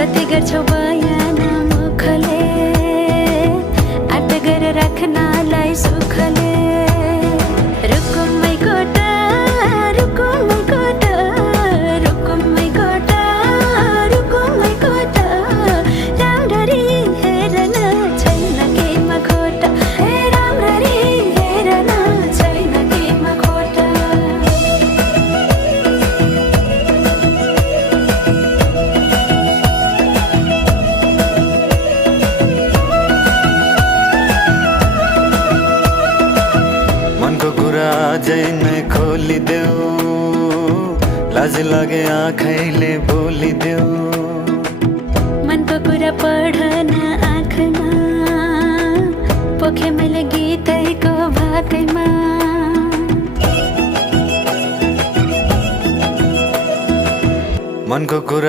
कति गर्छौ बयान मुखले आट गर राख्नलाई सुखले रुकुमै कोटा रुकुमै कोटा रुकुमै कोटा रुकुमै कोटा राम्ररी हेर्न छैन केमा खोटा राम्ररी हेर्न छैन केमा खोटा मनको कुरा अझै नै खोलिदेऊ लाज लागे आँखैले बोलिदेऊ मनको कुरा पढ्न आँखमा पोखे मैले गीतैको भाकैमा मनको कुरा